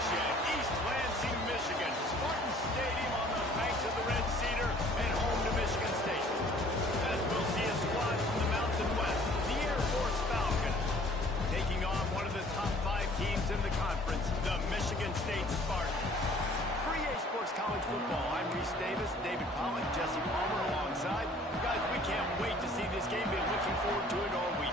action. East Lansing, Michigan. Spartan Stadium on the banks of the Red Cedar and home to Michigan State. As we'll see a squad from the Mountain West, the Air Force Falcons, taking on one of the top 5 teams in the conference, the Michigan State Spartans. For EA Sports College Football, I'm Reese Davis, David Pollock, Jesse Palmer alongside. Guys, we can't wait to see this game. Been looking forward to it all week.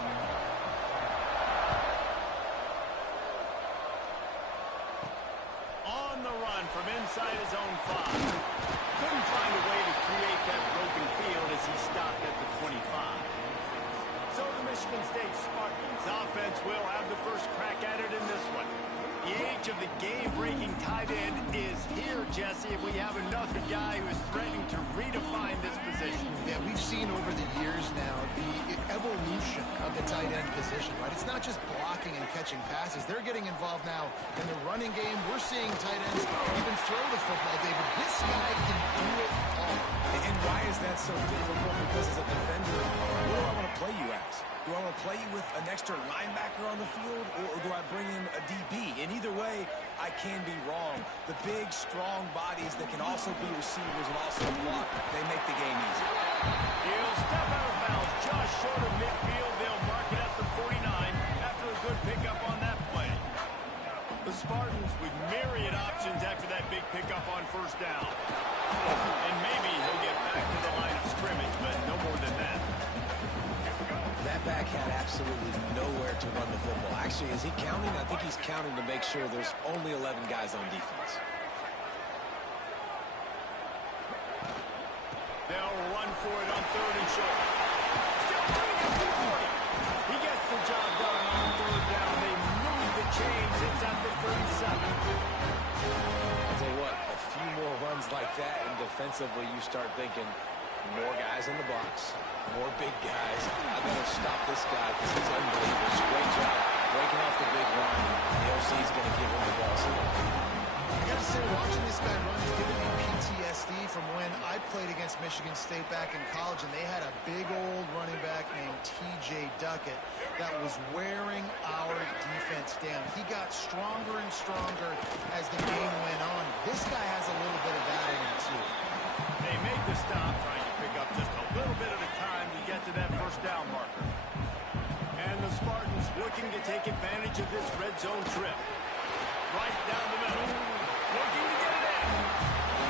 On the run from inside his own 5. Couldn't find a way to create that broken field as he stopped at the 25. So the Michigan State Spartans offense will have the first crack at it in this one. The age of the game-breaking tight end is here, Jesse, and we have another guy who is threatening to redefine this position. Yeah, we've seen over the years now the evolution of the tight end position, right? It's not just blocking and catching passes. They're getting involved now in the running game. We're seeing tight ends even throw the football, David. This guy can do it all. And why is that so difficult? Because as a defender, what do I want to play you as? Do I want to play you with an extra linebacker on the field, or do I bring in a DB? And either way, I can be wrong. The big, strong bodies that can also be receivers and also block, they make the game easy. He'll step out of bounds just short of midfield. They'll mark it at the 49 after a good pickup on that play. The Spartans with myriad options after that big pickup on first down. And maybe he'll get back to the line of scrimmage, but no more than that. That back had absolutely nowhere to run the football. Actually, is he counting? I think he's counting to make sure there's only 11 guys on defense. They'll run for it on 3rd and short. Still running at the 40. He gets the job done on 3rd down. They move the chains. It's at the 37. I'll tell you what, a few more runs like that, and defensively you start thinking more guys in the box, more big guys. I better stop this guy because he's unbelievable. Great job breaking off the big run. The OC is going to give him the ball. I got to say, watching this guy run is giving me PTSD from when I played against Michigan State back in college, and they had a big old running back named T.J. Duckett that was wearing our defense down. He got stronger and stronger as the game went on. This guy has a little bit of that in him, too. They made the stop, trying to pick up just a little bit at a time to get to that first down marker. And the Spartans looking to take advantage of this red zone trip. Right down the middle. Looking to get it in.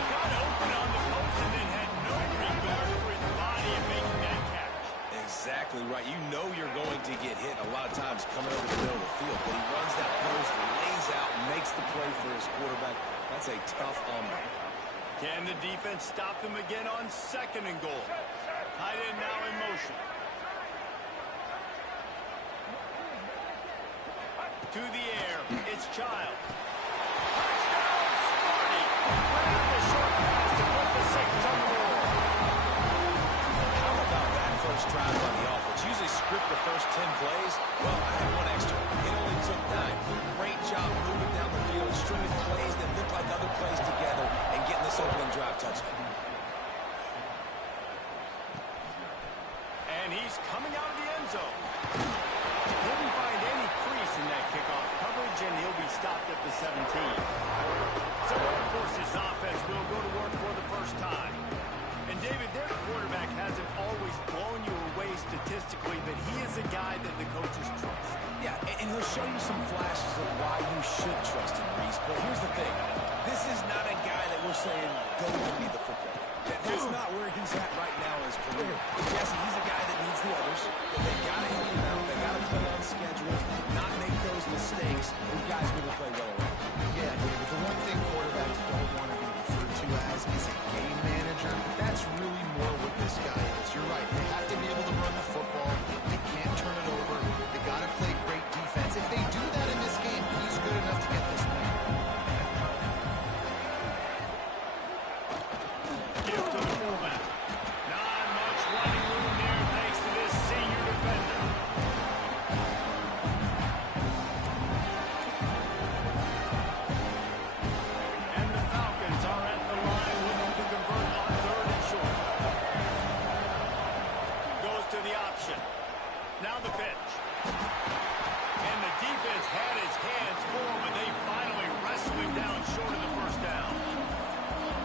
Got open on the post and then had no regard for his body in making that catch. Exactly right. You know you're going to get hit a lot of times coming over the middle of the field, but he runs that post, lays out, and makes the play for his quarterback. That's a tough hombre. Can the defense stop them again on 2nd and goal? Tight end now in motion. To the air, it's Childs. Touchdown, Sparty! Ran the short pass to put the Saints on the roll. How about that first drive on the offense? Usually script the first 10 plays. Well, I had one extra. It only took 9. Great job moving down the field, stringing plays that look like other plays together, and getting this opening drive touchdown. And he's coming out of the end zone. Couldn't find any crease in that kickoff coverage, and he'll be stopped at the 17. So Air Force's offense will go to work for the first time. And David, their quarterback hasn't always blown you away statistically, but he is a guy that the coaches trust. Yeah, and he'll show you some flashes of why you should trust him, Reese. But here's the thing. This is not a guy that we're saying, go give me the football. That's not where he's at right now in his career. Yes, he's a guy that needs the others. But they got to help him out. They got to play on schedules, not make those mistakes. These guys really play well around. Yeah, David, the one thing quarterbacks don't want to be referred to as is a game manager. That's really more what this guy is. You're right. They have to be able to run the football. They can't turn it over. They got to play great defense. If they do that in this game, he's good enough to get this win. Give to the fullback. Not much running room there thanks to this senior defender. swing down short of the first down.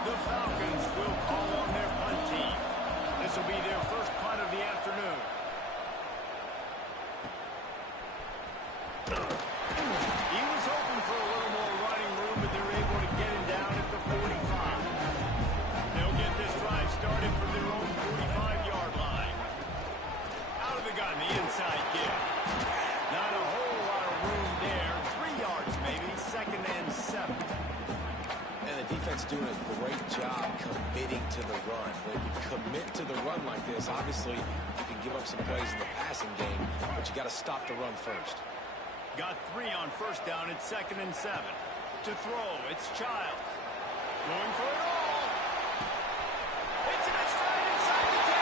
The Falcons will call on their punt team. This will be their first punt of the afternoon. He was hoping for a little more running room, but they're able to get him down at the 45. They'll get this drive started from their own 45-yard line. Out of the gun, the inside give. Not a whole lot of room there. 3 yards maybe, 2nd and 7. And the defense doing a great job committing to the run. When you commit to the run like this, obviously you can give up some plays in the passing game, but you got to stop the run first. Got 3 on first down. It's 2nd and 7. To throw, it's Childs. Going for it all. It's in its stride inside the 10.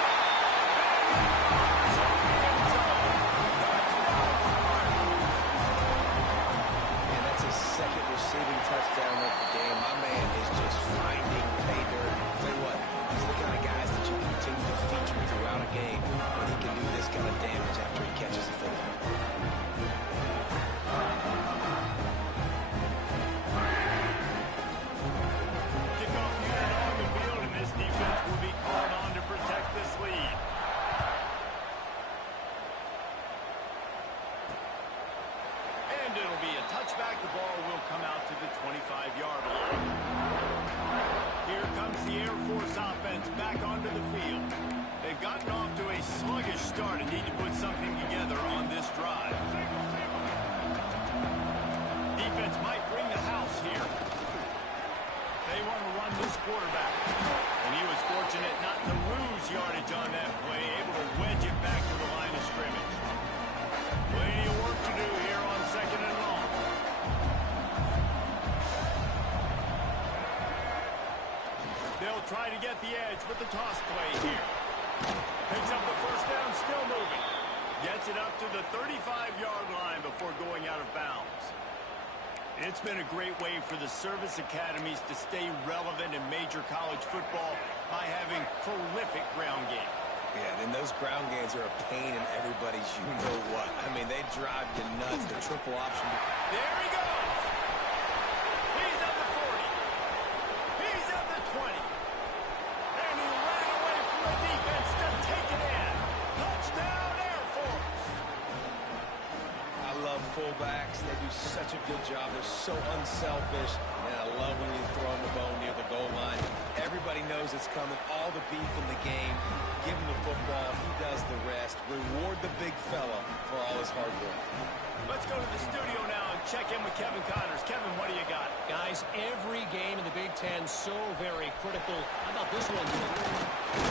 And that's his 2nd receiving touchdown of the game. My man is just finding pay dirt. Tell you what, he's the kind of guys that you continue to feature throughout a game when he can do this kind of damage after he catches the football. Kickoff unit on the field, and this defense will be called on to protect this lead. And it'll be a touchback. The ball will come out to the 25-yard line. Here comes the Air Force offense back onto the field. They've gotten off to a sluggish start and need to put something together on this drive. Defense might bring the house here. They want to run this quarterback. And he was fortunate not to lose yardage on that play, able to wedge it back to the line of scrimmage. Plenty of work to do here on 2nd and long. They'll try to get the edge with the toss play here. Picks up the first down, still moving. Gets it up to the 35-yard line before going out of bounds. It's been a great way for the service academies to stay relevant in major college football by having prolific ground game. Yeah, and those ground games are a pain in everybody's you-know-what. I mean, they drive you nuts. The triple option. There he goes. He's at the 40. He's at the 20. And he ran away from the defense to take it in. Touchdown, Air Force. I love fullbacks. They do such a good job. They're so unselfish. And I love when you throw them the ball near the goal line. Everybody knows it's coming. All the beef in the game. Give him the football. He does the rest. Reward the big fella for all his hard work. Let's go to the studio now and check in with Kevin Connors. Kevin, what do you got? Guys, every game in the Big Ten so very critical. How about this one?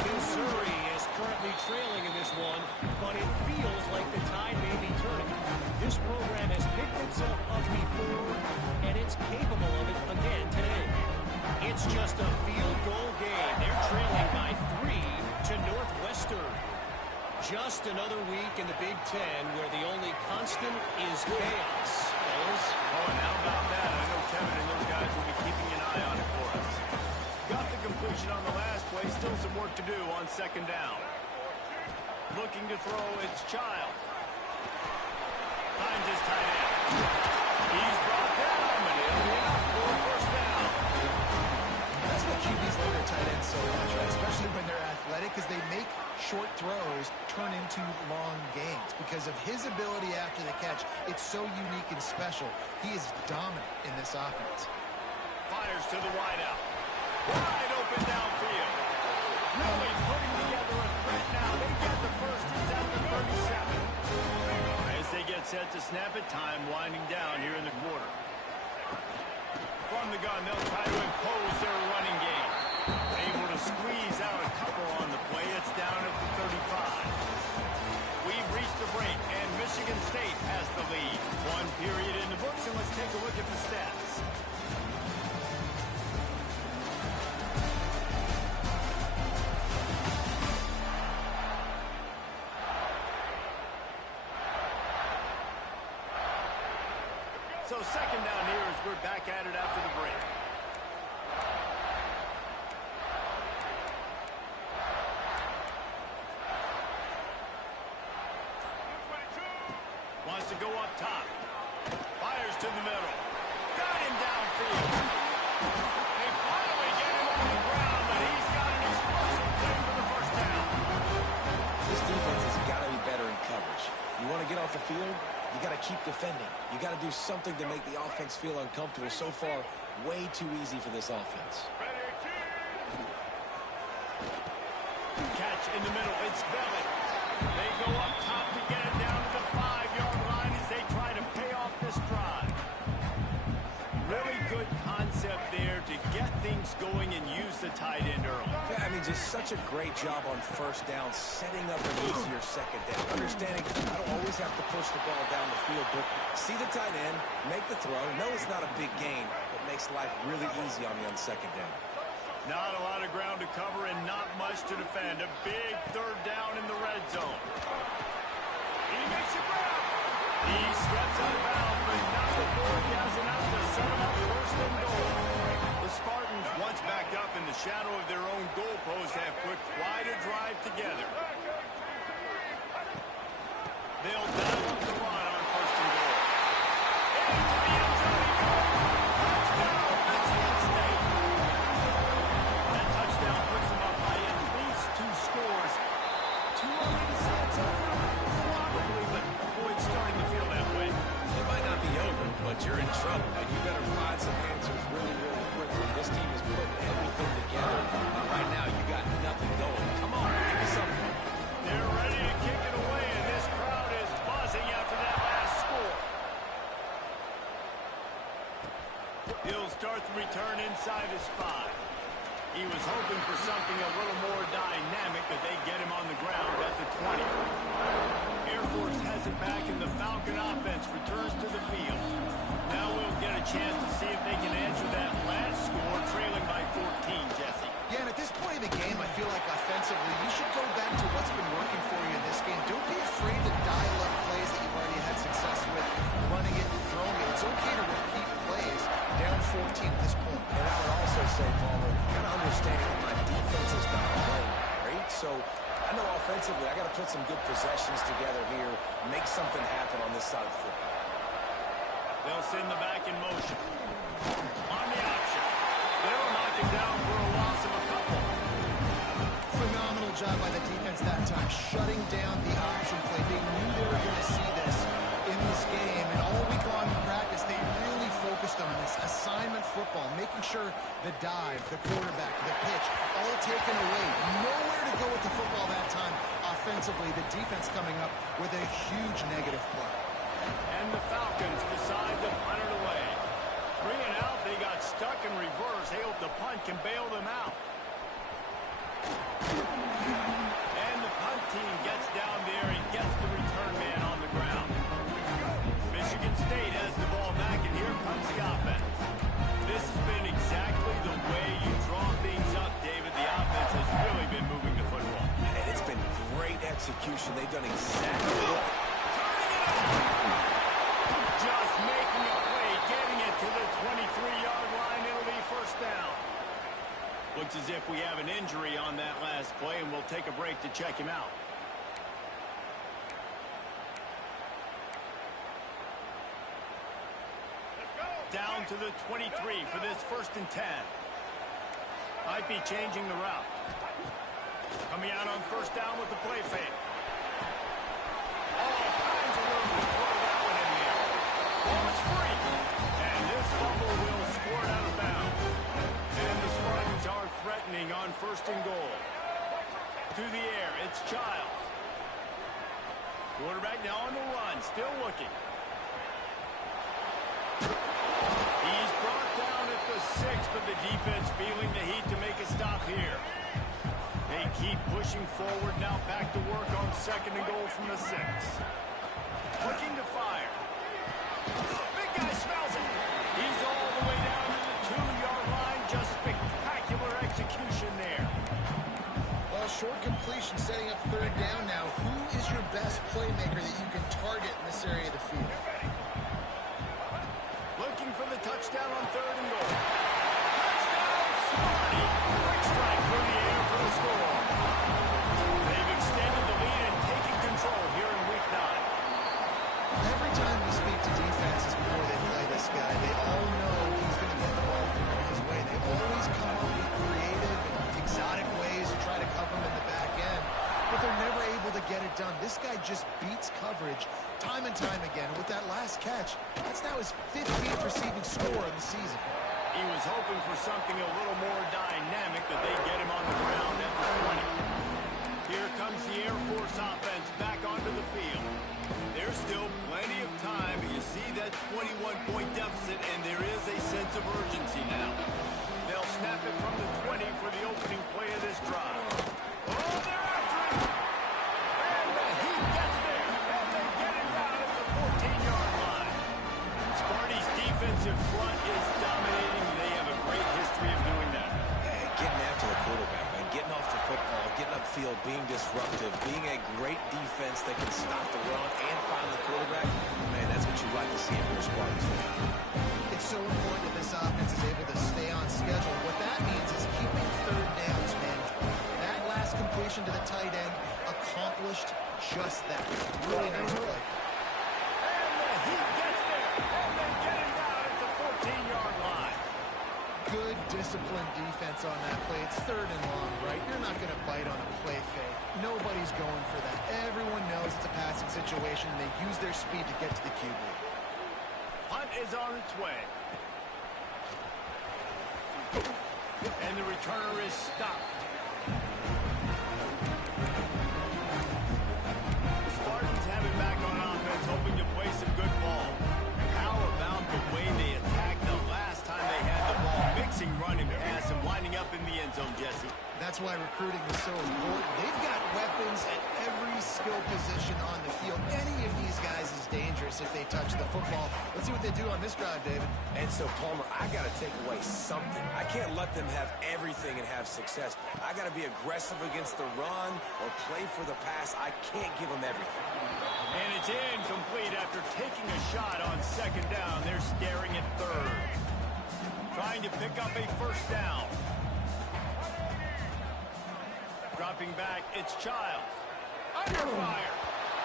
Missouri is currently trailing in this one, but it feels like the tide may be turning. This program has picked itself up before, and it's capable of it again today. It's just a field goal game. They're trailing by 3 to Northwestern. Just another week in the Big Ten where the only constant is chaos. Fellas? Oh, and how about that? I know Kevin and those guys will be keeping an eye on it for us. Got the completion on the last play. Still some work to do on 2nd down. Looking to throw, it's Childs. Finds his tight end. He's brought down, but he'll be out for a first down. That's what QBs love their tight ends so much, right? Especially when they're athletic, because they make short throws turn into long gains. Because of his ability after the catch, it's so unique and special. He is dominant in this offense. Fires to the wideout. Wide open downfield. Really putting together a threat now. They get the first. It's at the 37. As they get set to snap it, time winding down here in the quarter. From the gun, they'll try to impose their running game. Able to squeeze out a couple on the play. It's down at the 35. We've reached the break, and Michigan State has the lead. 1 period in the books, and let's take a look at the stats. So 2nd down here as we're back at it after the break. Wants to go up top. Fires to the middle. Got him downfield. do something to make the offense feel uncomfortable. So far, way too easy for this offense. Catch in the middle. It's Bellick. They go up top to get it down to the 5-yard line as they try to pay off this drive. Really good concept there to get things going and use the tight end early. Yeah, I mean, just such a great job on first down, setting up an easier second down. Understanding I don't always have to push the ball down the field, but see the tight end, make the throw. No, it's not a big gain, but makes life really easy on you on second down. Not a lot of ground to cover and not much to defend. A big third down in the red zone. He makes a grab. He steps out of bounds, but not before he has enough to set him up first and goal. The Spartans, once backed up in the shadow of their own goalpost, have put quite a drive together. They'll dial up the run on first and goal. Into the end zone he goes. Touchdown, Michigan State. That touchdown puts them up by at least 2 scores. Too early to say it's over? Probably, but boy, it's starting to feel that way. It might not be over, but you're in trouble. And you better find some answers really, really quickly. This team is putting everything together. But right now, you got nothing going. Come on, give me something. They're ready to kick it away, and this crowd is buzzing after that last score. He'll start the return inside his 5. He was hoping for something a little more dynamic, but they get him on the ground at the 20. Air Force has it back, and the Falcon offense returns to the field. Now we'll get a chance to see if they can answer that last score, trailing by 14, Jesse. Yeah, and at this point in the game, I feel like offensively, you should go back to what's been working for you in this game. Don't be afraid to dial up plays that you've already had success with, running it and throwing it. It's okay to repeat plays down 14 at this point. And I would also say, Palmer, kind of understanding that my defense is not playing great. So I know offensively I got to put some good possessions together here, make something happen on this side of the football. They'll send the back in motion. On the option. They'll knock him down for a loss of a couple. Phenomenal job by the defense that time, shutting down the option play. They knew they were going to see this in this game, and all week long in practice, they really focused on this assignment football, making sure the dive, the quarterback, the pitch, all taken away. Nowhere to go with the football that time. Offensively, the defense coming up with a huge negative play. And the Falcons decide to punt it away. 3 and out, they got stuck in reverse. They hope the punt can bail them out. And the punt team gets down there and gets the return man on the ground. Michigan State has the ball back, and here comes the offense. This has been exactly the way you draw things up, David. The offense has really been moving the football. And it's been great execution. They've done exactly what... Just making a play, getting it to the 23-yard line. It'll be first down. Looks as if we have an injury on that last play, and we'll take a break to check him out. Down to the 23 for this 1st and 10. Might be changing the route. Coming out on first down with the play fake. All kinds of room to throw that one in there. Ball is free. And this fumble will squirt out of bounds. And the Spartans are threatening on 1st and goal. To the air, it's Childs. Quarterback now on the run, still looking. He's brought down at the 6, but the defense feeling the heat to make a stop here. They keep pushing forward, now back to work on 2nd and goal from the 6. Looking to fire. Big guy smells it. He's all the way down to the 2-yard line. Just spectacular execution there. Well, short completion, setting up 3rd down now. Who is your best playmaker that you can target in this area of the field? Looking for the touchdown on 3rd and goal. Touchdown, Sparty. Quick strike through the air for the score. They've extended the lead and taken control here in Week 9. Every time we speak to defenses before they play this guy, they all know he's going to get the ball thrown his way. They always come up with creative and exotic ways to try to cover him in the back end, but they're never able to get it done. This guy just beats coverage time time and time again. With that last catch, that's now his 15th receiving score of the season. He was hoping for something a little more dynamic, that they get him on the ground at the 20. Here comes the Air Force offense back onto the field. There's still plenty of time. You see that 21-point deficit, and there is a sense of urgency now. They'll snap it from the 20 for the opening play of this drive. Oh, they're after him! And he gets there, and they get him down at the 14-yard line. Sparty's defensive front is dominating. They have a great history of doing that. Getting after the quarterback, man. Getting off the football, getting upfield, being disruptive, being a great defense that can stop the run and find the quarterback. Man, that's what you'd like to see if you're a Spartans fan. It's so important that this offense is able to stay on schedule. What that means is keeping third downs manageable. That last completion to the tight end accomplished just that. Really nice play. And he gets there, and they get him down at the 14-yard line. Good disciplined defense on that play. It's third and long, right? You're not going to bite on a play fake. Nobody's going for that. Everyone knows it's a passing situation, and they use their speed to get to the QB. Punt is on its way. And the returner is stopped. The Spartans have it back on offense, hoping to play some good ball. How about the way they attacked the last time they had the ball? Mixing run and pass and winding up in the end zone, Jesse. That's why recruiting is so important. They've got weapons at every skill position on the field. Any of these guys is dangerous if they touch the football. Let's see what they do on this drive, David. And so, Palmer, I got to take away something. I can't let them have everything and have success. I got to be aggressive against the run or play for the pass. I can't give them everything. And it's incomplete after taking a shot on second down. They're staring at third. Trying to pick up a first down. Dropping back, it's Childs. Under fire.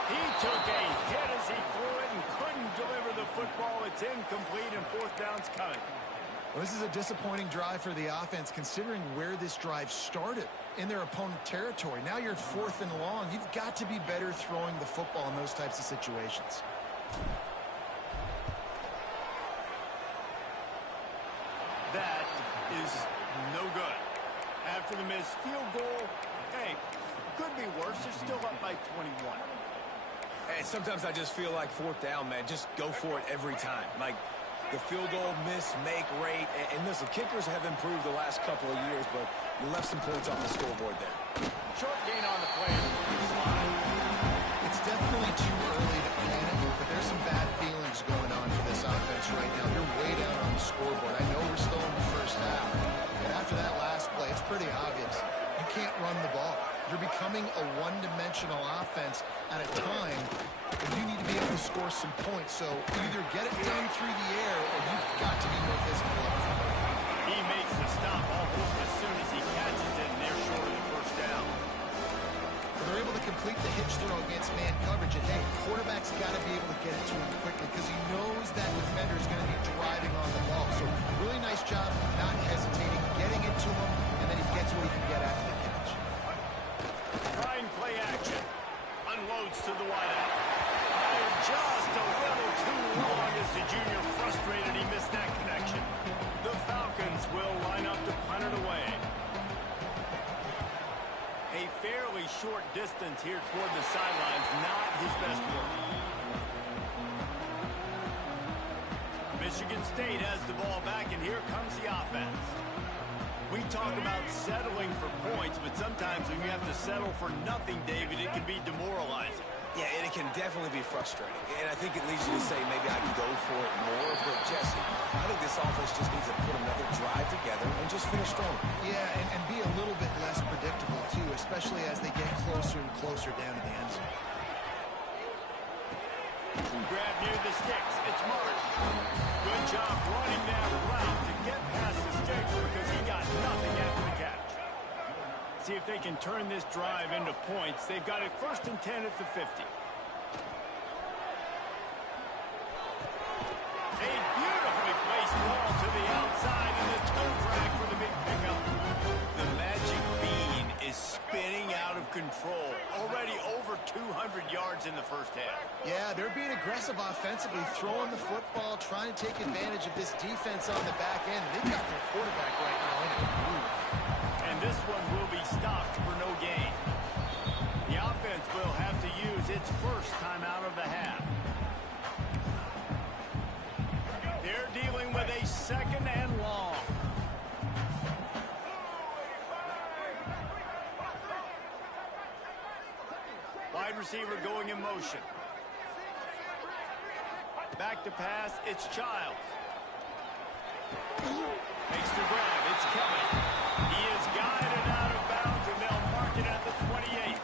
He took a hit as he threw it and couldn't deliver the football. It's incomplete and fourth down's coming. Well, this is a disappointing drive for the offense, considering where this drive started, in their opponent territory. Now you're at fourth and long. You've got to be better throwing the football in those types of situations. That is no good. After the missed field goal, hey, could be worse. They're still up by 21. And sometimes I just feel like fourth down, man. Just go for it every time. Like the field goal miss, make rate. And listen, kickers have improved the last couple of years, but you left some points off the scoreboard there. Short gain on the play. Slide. It's definitely too early to panic, but there's some bad feelings going on for this offense right now. You're way down on the scoreboard. I know we're still in the first half, but after that last play, it's pretty obvious. You can't run the ball. You're becoming a one-dimensional offense at a time when you need to be able to score some points. So either get it done through the air or you've got to be more physical up front. He makes the stop almost as soon as he catches it, and they're short of the first down. They're able to complete the hitch throw against man coverage, and hey, quarterback's got to be able to get it to him quickly because he knows that defender is going to be driving on the ball. So really nice job not hesitating, getting it to him, and then he gets what he can get after the catch. Trying play action. Unloads to the wideout. Fired just a little too long as the junior frustrated. He missed that connection. The Falcons will line up to punt it away. A fairly short distance here toward the sidelines, not his best work. Michigan State has the ball back, and here comes the offense. We talk about settling for points, but sometimes when you have to settle for nothing, David, it can be demoralizing. Yeah, and it can definitely be frustrating. And I think it leads you to say maybe I can go for it more. But, Jesse, I think this offense just needs to put another drive together and just finish strong. Yeah, and be a little bit less predictable, too, especially as they get closer and closer down to the end zone. Grab near the sticks. It's Murray. Good job running that route to get past the sticks because he got nothing after the catch. See if they can turn this drive into points. They've got it 1st and 10 at the 50. A beautifully placed ball to the outside and the toe drag for the big pickup. The magic bean is spinning out of control. Already over 200 yards in the first half. Yeah, they're being aggressive offensively, throwing the football, trying to take advantage of this defense on the back end. They've got their quarterback right now in a groove. And this one will be stopped for no gain. The offense will have to use its first timeout of the half. They're dealing with a second and long. Wide receiver going in motion. Back to pass, it's Childs. Makes the grab, it's Kelly. He is guided out of bounds, and they'll mark it at the 28.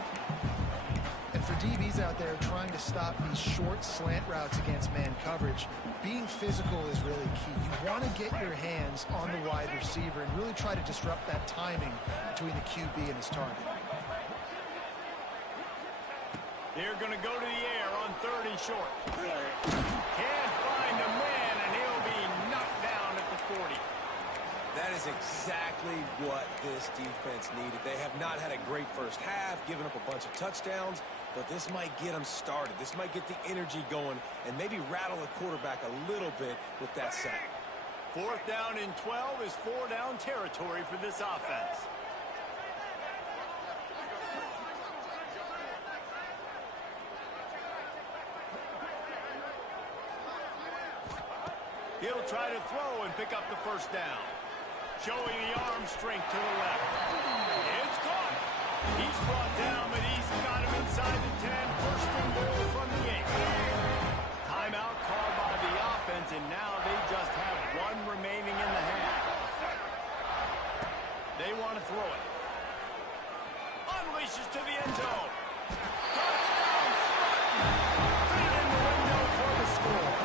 And for DBs out there trying to stop these short slant routes against man coverage, being physical is really key. You want to get your hands on the wide receiver and really try to disrupt that timing between the QB and his target. They're going to go to the air on 3rd and short. Can't find a man, and he'll be knocked down at the 40. That is exactly what this defense needed. They have not had a great first half, given up a bunch of touchdowns, but this might get them started. This might get the energy going and maybe rattle the quarterback a little bit with that sack. 4th down and 12 is 4-down territory for this offense. He'll try to throw and pick up the first down. Showing the arm strength to the left. It's caught. He's brought down, but he's got him inside the 10. First and goal from the 8. Timeout called by the offense, and now they just have one remaining in the half. They want to throw it. Unleashes to the end zone. Touchdown, Spartan. Feet in the window for the score.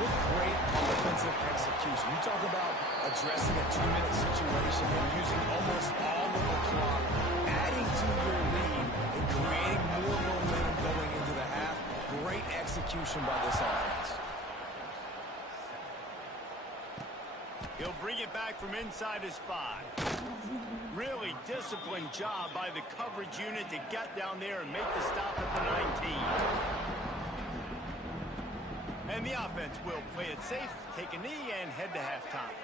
Great offensive execution. You talk about addressing a 2-minute situation and using almost all of the clock, adding to your lead and creating more momentum going into the half. Great execution by this offense. He'll bring it back from inside his 5. Really disciplined job by the coverage unit to get down there and make the stop at the 19. And the offense will play it safe, take a knee, and head to halftime.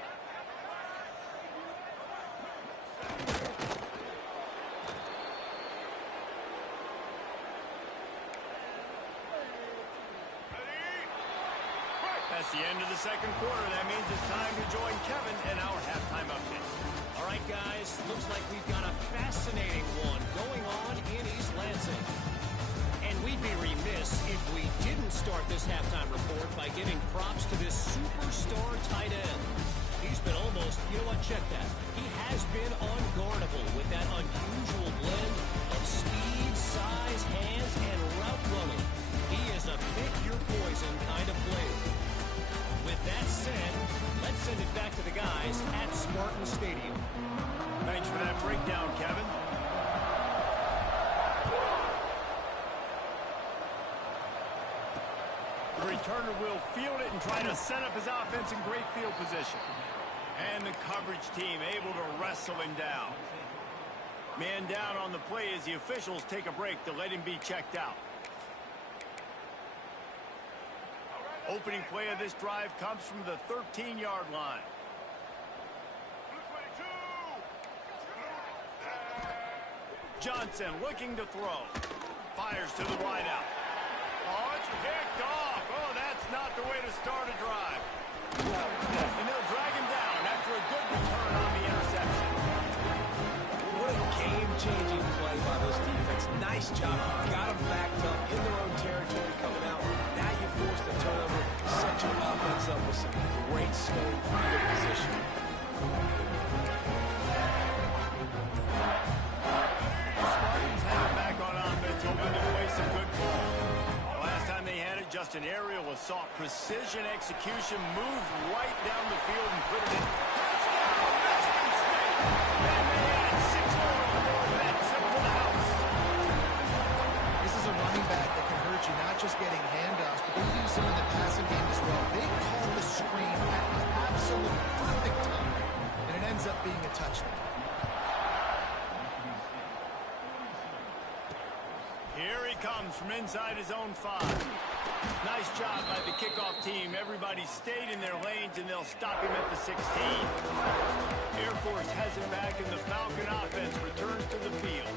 That's the end of the second quarter. That means it's time to join Kevin in our halftime update. All right, guys, looks like we've got a fascinating one going on in East Lansing. And we'd be remiss if we didn't start this halftime report by giving props to this superstar tight end. He's been almost, you know what, check that. He has been unguardable with that unusual blend of speed, size, hands, and route running. He is a pick-your-poison kind of player. With that said, let's send it back to the guys at Spartan Stadium. Thanks for that breakdown, Kevin. The returner will field it and try to set up his offense in great field position. And the coverage team able to wrestle him down. Man down on the play as the officials take a break to let him be checked out. Opening play of this drive comes from the 13-yard line. Johnson looking to throw. Fires to the wideout. Oh, it's picked off. Oh, that's not the way to start a drive. And they'll drag him down after a good return on the interception. What a game-changing play by this defense. Nice job. Got them backed up in their own territory coming out. Now you force the turnover. Set your offense up with some great scoring field position. Spartans have it back on offense, hoping to play some good ball. Last time they had it, just an aerial assault. Precision execution, moved right down the field and put it in. Touchdown, Michigan State! And they add 6 more on the board. That's up to the house. This is a running back that can hurt you, not just getting handoffs, but they use him in the passing game as well. They call the screen at the absolute perfect time, and it ends up being a touchdown. Here he comes from inside his own 5. Nice job by the kickoff team. Everybody stayed in their lanes, and they'll stop him at the 16. Air Force has it back, and the Falcon offense returns to the field.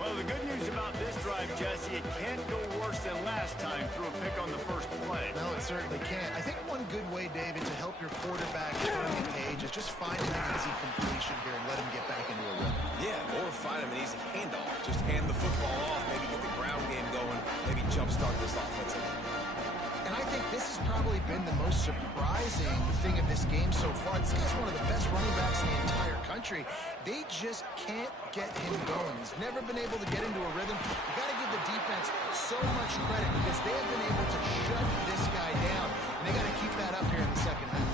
Well, the good news about this drive, Jesse, it can't go worse than last time through a pick on the first play. No, it certainly can't. I think one good way, David, to help your quarterback turn the page is just find an easy completion here and let him get back into a rhythm. Yeah, or find him an easy handoff. Just hand the football off, maybe get the ground game going, maybe jumpstart this offense. And I think this has probably been the most surprising thing of this game so far. This guy's one of the best running backs in the entire country. They just can't get him going. He's never been able to get into a rhythm. You got to give the defense so much credit because they have been able to shut this guy down. And they got to keep that up here in the second half.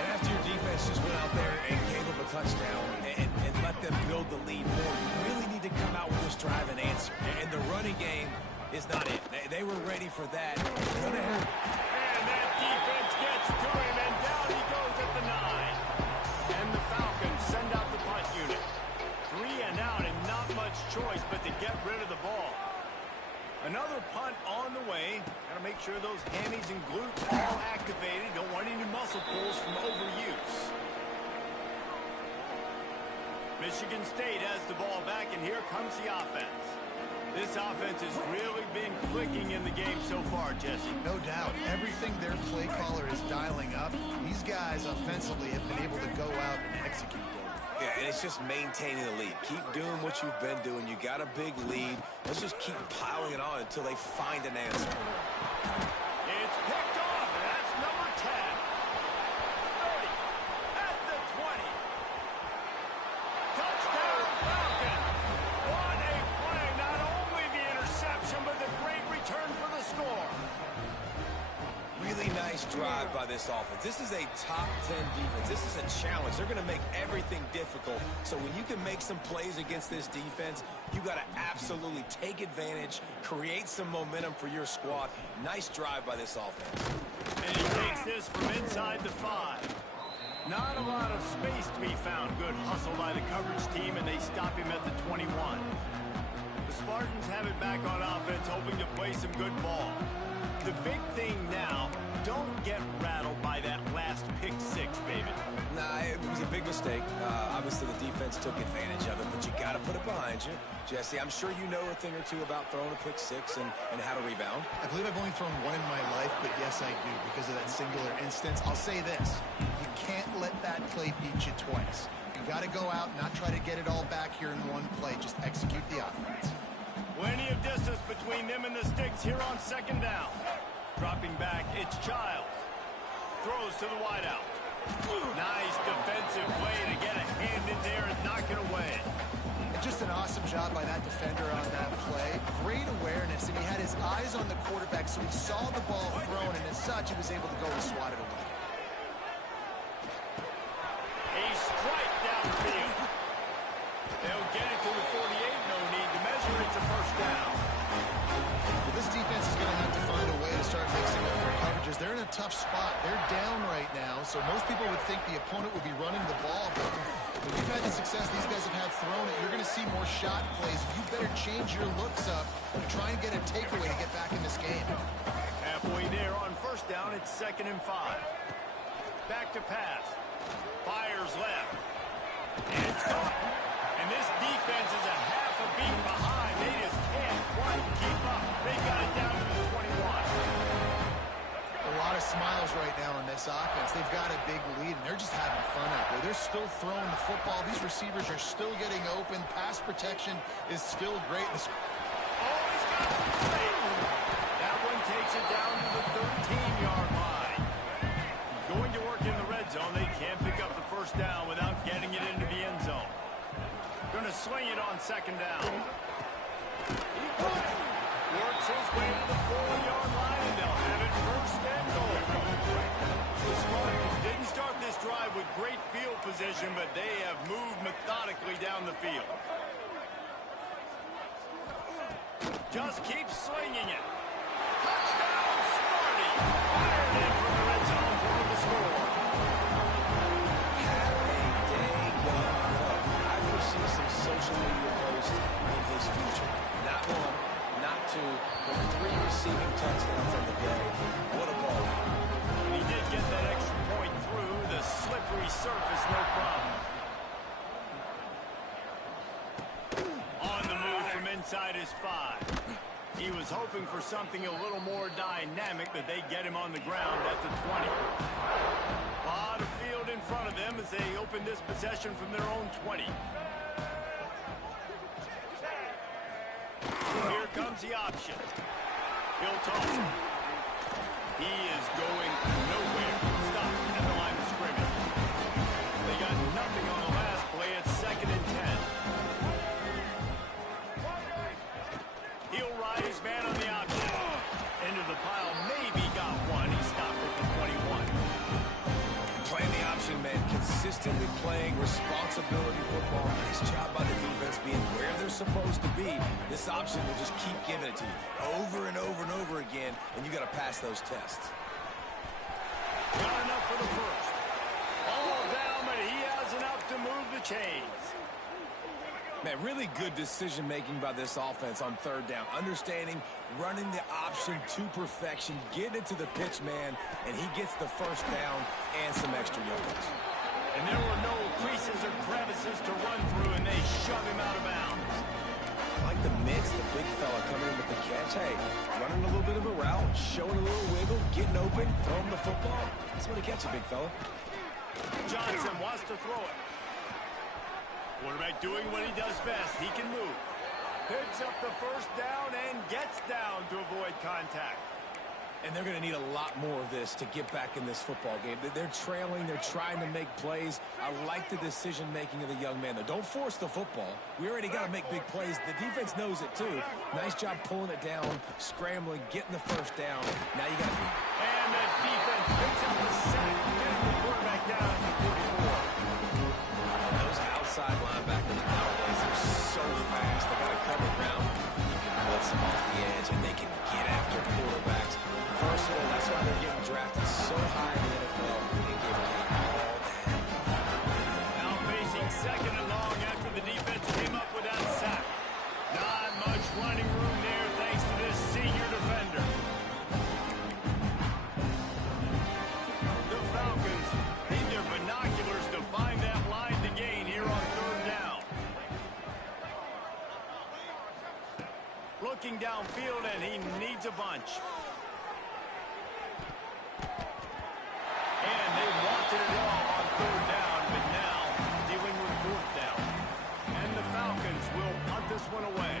And after your defense just went out there and gave up a touchdown and let them build the lead more, you really need to come out with this drive and answer. And the running game is not it. They were ready for that. And that defense gets to him, and down he goes at the 9. And the Falcons send out the punt unit. 3 and out, and not much choice but to get rid of the ball. Another punt on the way. Got to make sure those hammies and glutes all activated. Don't want any muscle pulls from overuse. Michigan State has the ball back, and here comes the offense. This offense has really been clicking in the game so far, Jesse. No doubt. Everything their play caller is dialing up, these guys offensively have been able to go out and execute. Yeah, and it's just maintaining the lead. Keep doing what you've been doing. You got a big lead. Let's just keep piling it on until they find an answer. It's picked off, and that's number 10. 30, at the 20. Touchdown, Falcon! What a play! Not only the interception, but the great return for the score. Really nice drive by this offense. This is a top 10 defense. This is a challenge. They're going to make everything difficult. So when you can make some plays against this defense, you got to absolutely take advantage, create some momentum for your squad. Nice drive by this offense. And he takes this from inside the 5. Not a lot of space to be found. Good hustle by the coverage team, and they stop him at the 21. The Spartans have it back on offense, hoping to play some good ball. The big thing now, don't get rattled by that last pick 6, baby. Nah, it was a big mistake. Obviously, the defense took advantage of it, but you got to put it behind you. Jesse, I'm sure you know a thing or two about throwing a pick 6 and how to rebound. I believe I've only thrown one in my life, but yes, I do because of that singular instance. I'll say this. You can't let that play beat you twice. You got to go out and not try to get it all back here in one play. Just execute the offense. Plenty of distance between them and the sticks here on second down. Dropping back, it's Childs. Throws to the wideout. Nice defensive play to get a hand in there and knock it away. Just an awesome job by that defender on that play. Great awareness, and he had his eyes on the quarterback, so he saw the ball thrown, and as such, he was able to go and swat it away. A strike downfield. They'll get it to the 48. No need to measure it to first down. Well, this defense is going to have to find a way to start mixing up their coverages. They're in a tough spot. They're down right now, so most people would think the opponent would be running the ball, but when you've had the success these guys have had throwing it, you're going to see more shot plays. You better change your looks up and try and get a takeaway to get back in this game. Halfway there on first down, it's 2nd and 5. Back to pass. Fires left. And it's caught. And this defense is a half a beat behind. They just can't quite keep up. They got it down to the 21. A lot of smiles right now in this offense. They've got a big lead, and they're just having fun out there. They're still throwing the football. These receivers are still getting open. Pass protection is still great. Oh, he's got some space. That one takes it down to the 13-yard line. Going to work in the red zone. They can't pick up the first down without getting it into the end zone. Going to swing it on second down. He works his way to the 4-yard line, and they'll have it first and goal. The Spartans didn't start this drive with great field position, but they have moved methodically down the field. Just keep slinging it. Touchdown, Sparty! Fired in from the red zone for the score. Have a day, young fella. I foresee some social media posts in his future. Not one, not his 5. He was hoping for something a little more dynamic, but they get him on the ground at the 20. A lot of field in front of them as they open this possession from their own 20. Here comes the option. He'll toss it. He is going nowhere. Stop at the line of scrimmage. They got nothing on the last play. It's 2nd and 10. He'll ride his man on the option. Into the pile. Maybe got one. He stopped at the 21. Playing the option, man. Consistently playing responsibility football. Nice job by the defense being where they're supposed to be. This option will just keep giving it to you over and over and over again, and you got to pass those tests. Got enough for the first. All down, but he has enough to move the chains. Man, really good decision-making by this offense on 3rd down. Understanding, running the option to perfection, getting it to the pitch man, and he gets the first down and some extra yards. And there were no creases or crevices to run through, and they shove him out of bounds. I like the mix, the big fella coming in with the catch. Hey, running a little bit of a route, showing a little wiggle, getting open, throwing the football. That's what he catch it, big fella. Johnson wants to throw it. Quarterback doing what he does best. He can move. Picks up the first down and gets down to avoid contact. And they're going to need a lot more of this to get back in this football game. They're trailing. They're trying to make plays. I like the decision-making of the young man, though. Don't force the football. We already got to make big plays. The defense knows it, too. Nice job pulling it down, scrambling, getting the first down. Now you got to... And the defense picks up the sack, getting the quarterback down to 44. Those outside linebackers nowadays are so fast. They got to cover ground. You can blitz them off the edge, and they can get after quarterbacks. Versatile. That's why they're getting drafted so high in the NFL. They give it all day. Now facing 2nd and long after the defense came up with that sack. Not much running room there thanks to this senior defender. The Falcons need their binoculars to find that line to gain here on 3rd down. Looking downfield, and he needs a bunch. And they wanted it all on 3rd down, but now dealing with 4th down. And the Falcons will punt this one away.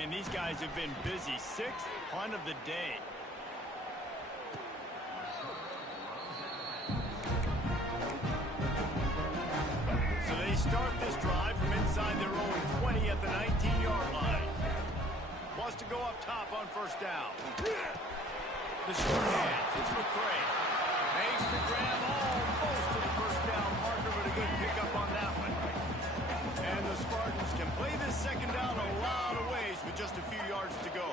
And these guys have been busy. 6th punt of the day. So they start this drive from inside their own 20 at the 19-yard line. Wants to go up top on 1st down. The short hands, it's McCray. Makes the grab almost to the 1st down marker, but a good pickup on that one. And the Spartans can play this 2nd down a lot of ways with just a few yards to go.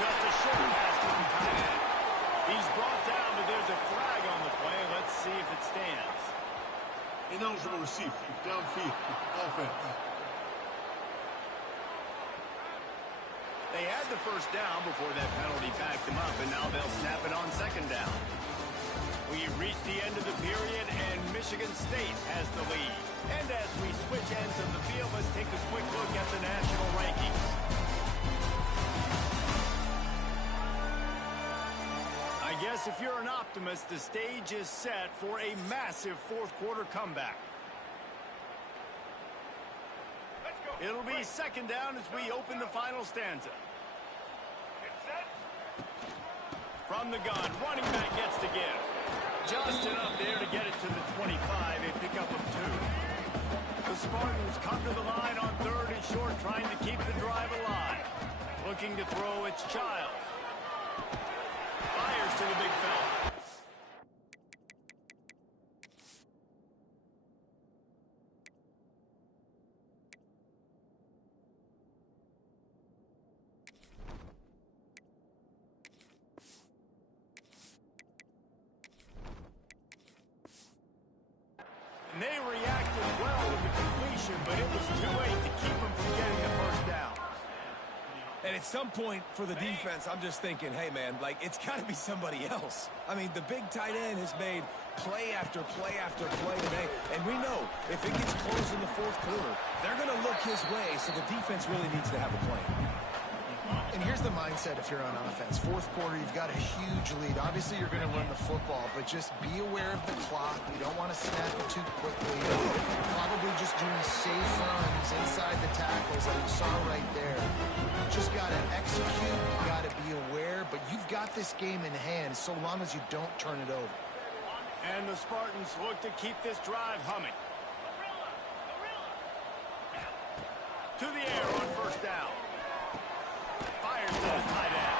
Just a short pass to the tight end. He's brought down, but there's a flag on the play. Let's see if it stands. Ineligible receiver, downfield, offense. They had the 1st down before that penalty backed them up, and now they'll snap it on 2nd down. We've reached the end of the period, and Michigan State has the lead. And as we switch ends of the field, let's take a quick look at the national rankings. I guess if you're an optimist, the stage is set for a massive 4th quarter comeback. It'll be 2nd down as we open the final stanza. From the gun, running back gets to give. Just enough there to get it to the 25, a pickup of 2. The Spartans come to the line on 3rd and short, trying to keep the drive alive. Looking to throw, it's Childs. Fires to the big fella. And they reacted well with the completion, but it was too late to keep them from getting the 1st down. And at some point for the defense, I'm just thinking, hey, man, like, it's got to be somebody else. I mean, the big tight end has made play after play after play today, and we know if it gets close in the fourth quarter, they're going to look his way, so the defense really needs to have a plan. And here's the mindset if you're on offense. Fourth quarter, you've got a huge lead. Obviously, you're going to run the football, but just be aware of the clock. You don't want to snap it too quickly. Probably just doing safe runs inside the tackles like you saw right there. Just got to execute. You got to be aware, but you've got this game in hand so long as you don't turn it over. And the Spartans look to keep this drive humming. To the air on first down. Fires to the tight end.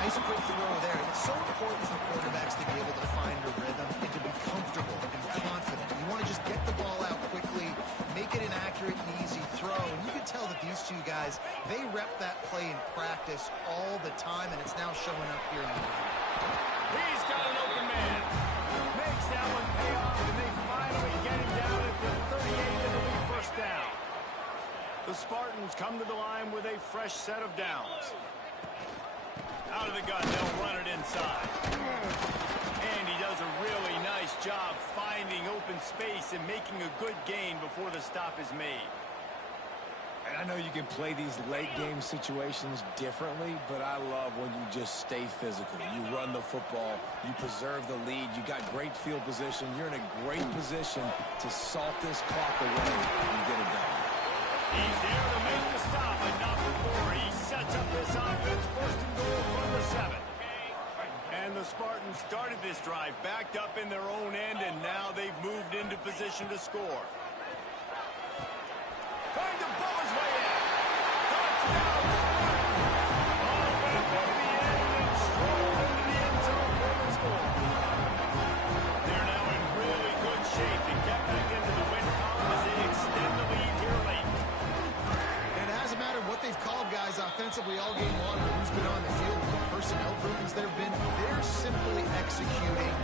Nice quick throw there. It's so important for quarterbacks to be able to find a rhythm and to be comfortable and confident. You want to just get the ball out quickly, make it an accurate and easy throw. And you can tell that these two guys, they rep that play in practice all the time, and it's now showing up here in the game. He's got an open man. Makes that one pay off, and they finally get him down at the 38 and the lead first down. The Spartans come to the line with a fresh set of downs. Out of the gun, they'll run it inside. And he does a really nice job finding open space and making a good gain before the stop is made. And I know you can play these late game situations differently, but I love when you just stay physical. You run the football, you preserve the lead, you got great field position, you're in a great position to salt this clock away and get it done. He's there to make the stop, but not before he sets up this offense first and goal from the 7. And the Spartans started this drive backed up in their own end, and now they've moved into position to score. Trying to blow his way in. Touchdown, Spartans! All went over the end and strolled into the end zone for the score. They're now in really good shape to get back into the win column as they extend the lead here late. And it hasn't mattered what they've called guys offensively all game long or who's been on the field, what personnel groupings there have been. They're simply executing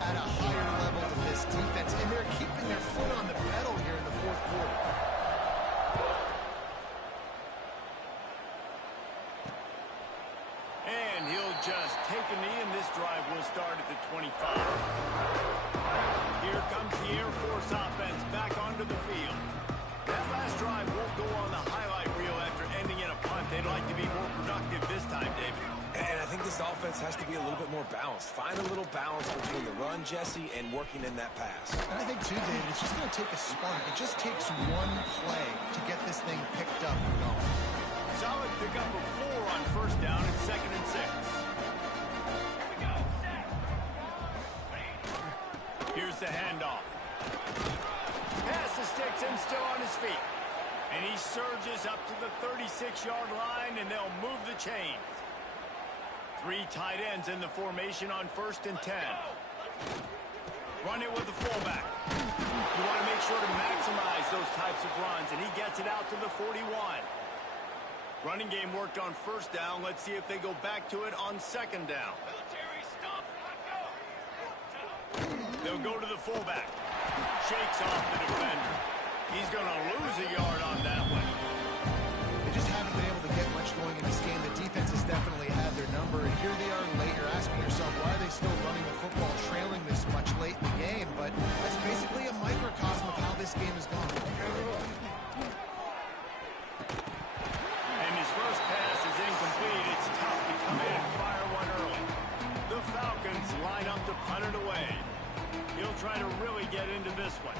at a higher level than this defense, and they're keeping their foot on the pedal here in the fourth quarter. And he'll just take a knee, and this drive will start at the 25. Here comes the Air Force offense back onto the field. That last drive won't go on the highlight reel after ending in a punt. They'd like to be more productive this time, David. And I think this offense has to be a little bit more balanced. Find a little balance between the run, Jesse, and working in that pass. And I think, too, David, it's just going to take a spark. It just takes one play to get this thing picked up and going. Solid pickup of 4 on first down and 2nd and 6. Here's the handoff. Pass the sticks and still on his feet. And he surges up to the 36-yard line, and they'll move the chains. 3 tight ends in the formation on 1st and 10. Run it with the fullback. You want to make sure to maximize those types of runs, and he gets it out to the 41. Running game worked on first down. Let's see if they go back to it on 2nd down. They'll go to the fullback. Shakes off the defender. He's going to lose a yard on that one. They just haven't been able to get much going in this game. The defense has definitely had their number, and here they are late. You're asking yourself, why are they still running the football trailing this much late in the game? But that's basically a microcosm of how this game has gone. And his first pass is incomplete. It's tough to come in and fire one early. The Falcons line up to punt it away. He'll try to really get into this one.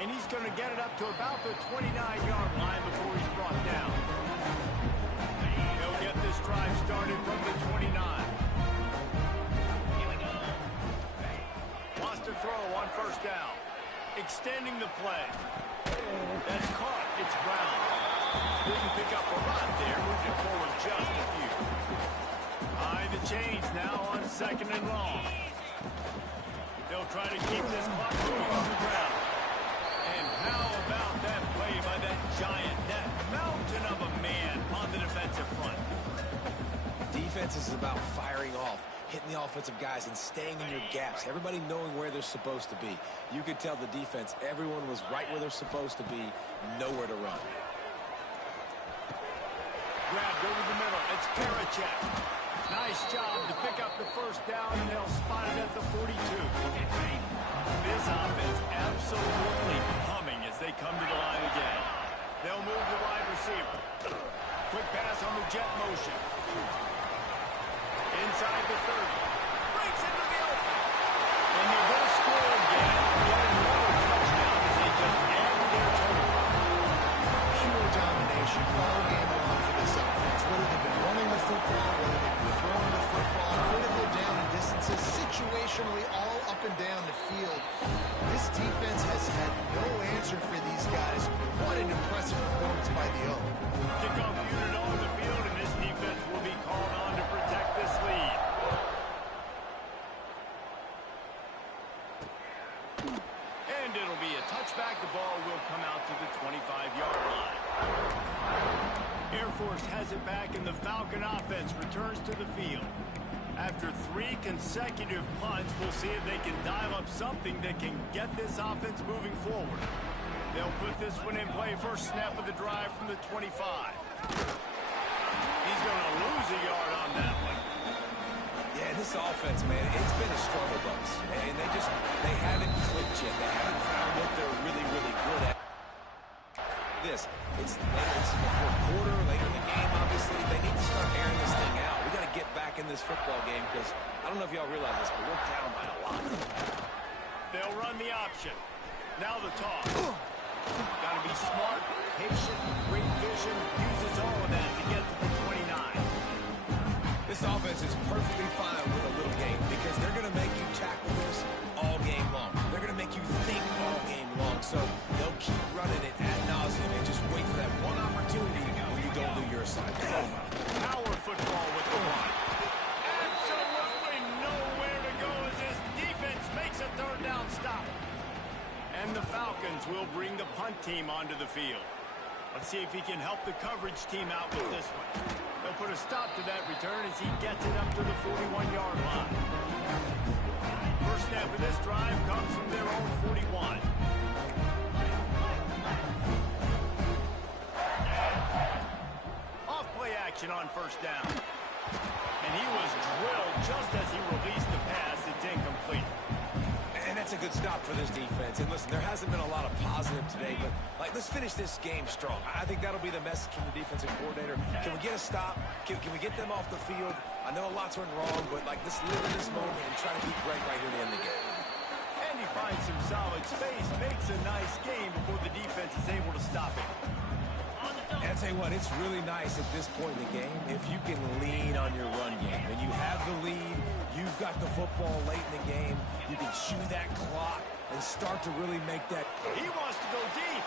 And he's going to get it up to about the 29-yard line before he's brought down. He'll get this drive started from the 29. Wants to throw on first down. Extending the play. That's caught. It's Brown. Didn't pick up a lot there. Moved it forward just a few. High the chains now on 2nd and long. They'll try to keep this clock moving on the ground. And how about that play by that giant, that mountain of a man on the defensive front? Defense is about firing off. hitting the offensive guys and staying in your gaps, everybody knowing where they're supposed to be. You could tell the defense, everyone was right where they're supposed to be, nowhere to run. Grabbed over the middle. It's Parachek. Nice job to pick up the first down, and they'll spot it at the 42. This offense absolutely humming as they come to the line again. They'll move the wide receiver. Quick pass on the jet motion. Inside the 30. Breaks into the open. And they're going to score again. Yet another touchdown as they just add to their total. Pure domination all game long for this offense. Whether they've been running the football, whether they've been throwing the football, critical down and distances, situationally all up and down the field. This defense has had no answer for these guys. What an impressive performance by the O. Kickoff unit on the field, and this defense will be called on to protect this lead. And it'll be a touchback. The ball will come out to the 25-yard line. Air Force has it back, and the Falcon offense returns to the field. After 3 consecutive punts, we'll see if they can dial up something that can get this offense moving forward. They'll put this one in play. First snap of the drive from the 25. He's going to lose a yard on that one. Yeah, this offense, man, it's been a struggle bus. And they haven't clicked yet. They haven't found what they're really, really good at. It's the fourth quarter, later in the game, obviously. They need to start airing this thing out. We got to get back in this football game because I don't know if y'all realize this, but we're down by a lot. They'll run the option. Now the toss. Got to be smart, patient, great vision. Uses all of that to get to the 29. This offense is perfectly fine with a little game because they're going to make you tackle this all game long. They're going to make you think all game long. So they'll keep running it ad nauseum and just wait for that one opportunity when you don't do your assignment. Power football with the one. Absolutely nowhere to go as this defense makes a third down stop. And the Falcons will bring the punt team onto the field. Let's see if he can help the coverage team out with this one. They'll put a stop to that return as he gets it up to the 41-yard line. First snap of this drive comes from their own 41. Off play action on first down. And he was drilled just as he released the pass. It's incomplete. And that's a good stop for this defense. And listen, there hasn't been a lot of positive today, but let's finish this game strong. I think that'll be the message from the defensive coordinator. Can we get a stop? Can we get them off the field? I know a lot's went wrong, but let's live in this moment and try to be great right here to end the game. And he finds some solid space, makes a nice game before the defense is able to stop it. And I'll tell you what, it's really nice at this point in the game if you can lean on your run game. When you have the lead, you've got the football late in the game, you can chew that clock and start to really make that. He wants to go deep.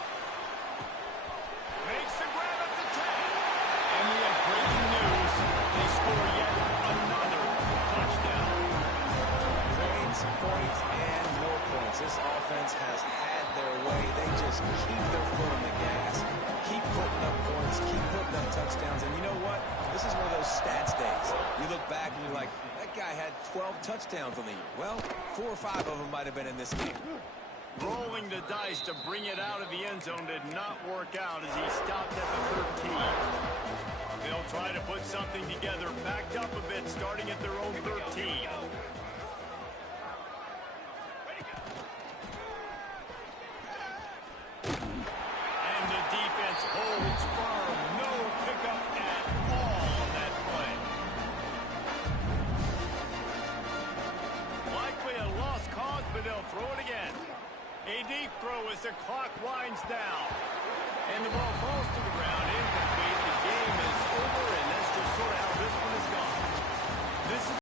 Makes the grab at the 10. And we have breaking news. They score yet another touchdown. Points, and more points. This offense has had their way. They just keep their foot on the gas, keep putting up points, keep putting up touchdowns. And you know what? This is one of those stats days. You look back and you're like, that guy had 12 touchdowns on the year. Well, 4 or 5 of them might have been in this game. Rolling the dice to bring it out of the end zone did not work out as he stopped at the 13. They'll try to put something together, backed up a bit, starting at their own 13. And the defense holds firm. No pickup at all on that play. Likely a lost cause, but they'll throw it again. A deep throw as the clock winds down. And the ball falls to the ground, incomplete. The game is over, and that's just sort of how this one has gone. This is